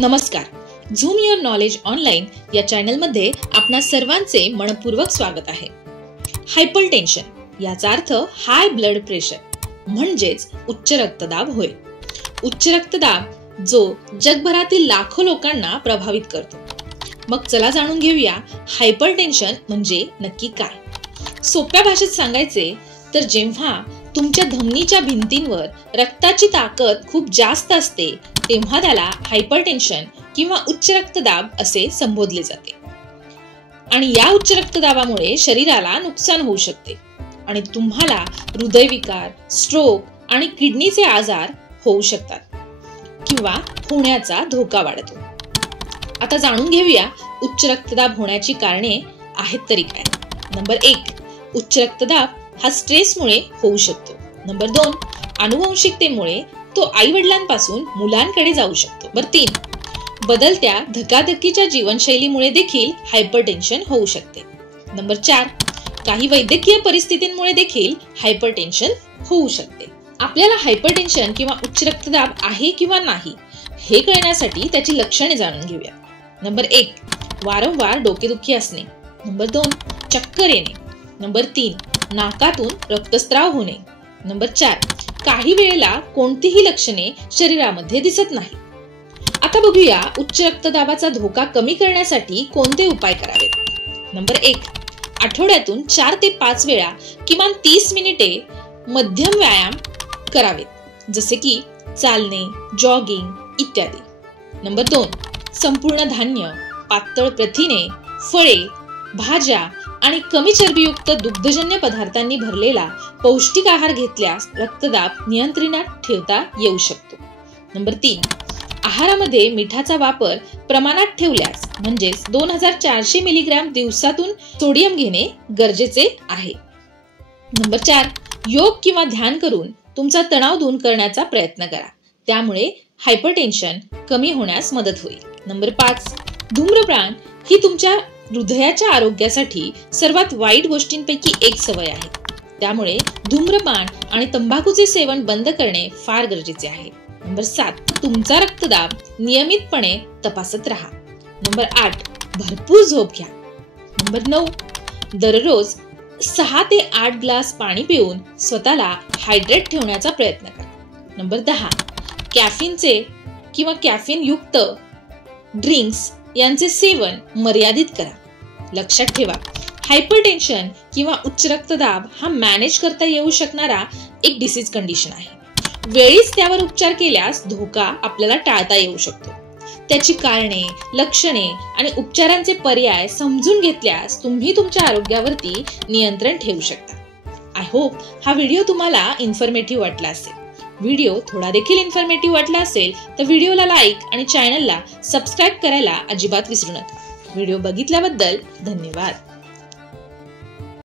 नमस्कार. Zoom your knowledge online या चॅनलमध्ये आपणा सर्वांचे मनपूर्वक स्वागत आहे. हायपरटेन्शन याचा अर्थ हाय ब्लड प्रेशर म्हणजेच उच्च रक्तदाब होय. उच्च रक्तदाब जो जगभरातील लाखो लोकांना प्रभावित करतो. मग चला जाणून घेऊया हायपरटेन्शन म्हणजे नक्की काय. सोप्या भाषेत सांगायचे तर जेव्हा तुमच्या धमनीच्या भिंतींवर रक्ताची ताकद खूप जास्त असते तेव्हा त्याला हायपरटेन्शन किंवा उच्च रक्तदाब असे संबोधले जाते. आणि या उच्च रक्तदाबामुळे शरीराला नुकसान होऊ शकते आणि तुम्हाला हृदयविकार, स्ट्रोक आणि किडनीचे आजार होऊ शकतात किंवा होण्याचा धोका वाढतो. आता जाणून घेऊया उच्च रक्तदाब होण्याची कारणे आहेत तरी काय. नंबर 1, उच्च रक्तदाब हा स्ट्रेसमुळे होऊ शकतो. नंबर 2, आनुवंशिकतेमुळे तो आई-वडिलांपासून मुलांकडे जाऊ शकतो. नंबर 3, बदलत्या धकाधकीच्या जीवनशैलीमुळे देखील हायपरटेन्शन होऊ शकते. नंबर 4, काही वैद्यकीय परिस्थितींमुळे देखील हायपरटेन्शन होऊ शकते. आपल्याला हायपरटेन्शन किंवा उच्च रक्तदाब आहे किंवा नाही हे कळण्यासाठी त्याची लक्षणे जाणून घेऊया. नंबर 1, वारंवार डोकेदुखी असणे. नंबर 2, चक्कर येणे. नंबर 3, नाकातून रक्तस्राव होणे. नंबर 4, काही वेळेला कोणतीही लक्षणे शरीरामध्ये दिसत नाही. आता बघूया उच्च रक्तदाबाचा धोका कमी करण्यासाठी कोणते उपाय करावेत. नंबर 1, आठवड्यातून 4 ते 5 वेळा किमान 30 मिनिटे मध्यम व्यायाम करावेत, जसे की चालणे, जॉगिंग इत्यादी. नंबर 2, संपूर्ण धान्य, पातळ प्रथिने, फळे, भाज्या आणि कमी चरबीयुक्त दुग्धजन्य पदार्थांनी भरलेला पौष्टिक आहार घेतल्यास रक्तदाब नियंत्रणात ठेवता येऊ शकतो. नंबर 3, आहारामध्ये मिठाचा वापर प्रमाणात ठेवल्यास म्हणजेच 2400 मिलीग्रॅम दिवसातून सोडियम घेणे गरजेचे आहे. नंबर 4, योग किंवा ध्यान करून तुमचा तणाव दूर करण्याचा प्रयत्न करा. त्यामुळे हायपरटेन्शन कमी होण्यास मदत होईल. नंबर 5, धूम्रपान ही तुमच्या हृदयाच्या आरोग्यासाठी सर्वात वाईट गोष्टींपैकी एक सवय आहे. त्यामुळे धूम्रपान आणि तंबाखूचे सेवन बंद करणे फार गरजेचे आहे. नंबर 7, तुमचा रक्तदाब नियमितपणे तपासत राहा. नंबर 8, भरपूर झोप घ्या. नंबर 9, दररोज 6 ते 8 ग्लास पाणी पिऊन स्वतःला हायड्रेट ठेवण्याचा प्रयत्न करा. नंबर 10, कॅफीनचे किंवा कॅफीन युक्त ड्रिंक्स यांचे सेवन मर्यादित करा. लक्षात ठेवा, हायपरटेन्शन किंवा उच्च रक्तदाब हा मॅनेज करता येऊ शकणारा एक डिसीज कंडिशन आहे. वेळीच त्यावर उपचार केल्यास धोका आपल्याला टाळता येऊ शकतो. त्याची कारणे, लक्षणे आणि उपचारांचे पर्याय समजून घेतल्यास तुम्ही तुमच्या आरोग्यावरती नियंत्रण ठेवू शकता. आय होप हा व्हिडिओ तुम्हाला इन्फॉर्मेटिव्ह वाटला असेल. व्हिडिओ थोडा देखील इन्फॉर्मेटिव्ह वाटला असेल तर व्हिडिओला लाईक आणि चॅनलला सबस्क्राईब करायला अजिबात विसरू नका. व्हिडिओ बघितल्याबद्दल धन्यवाद.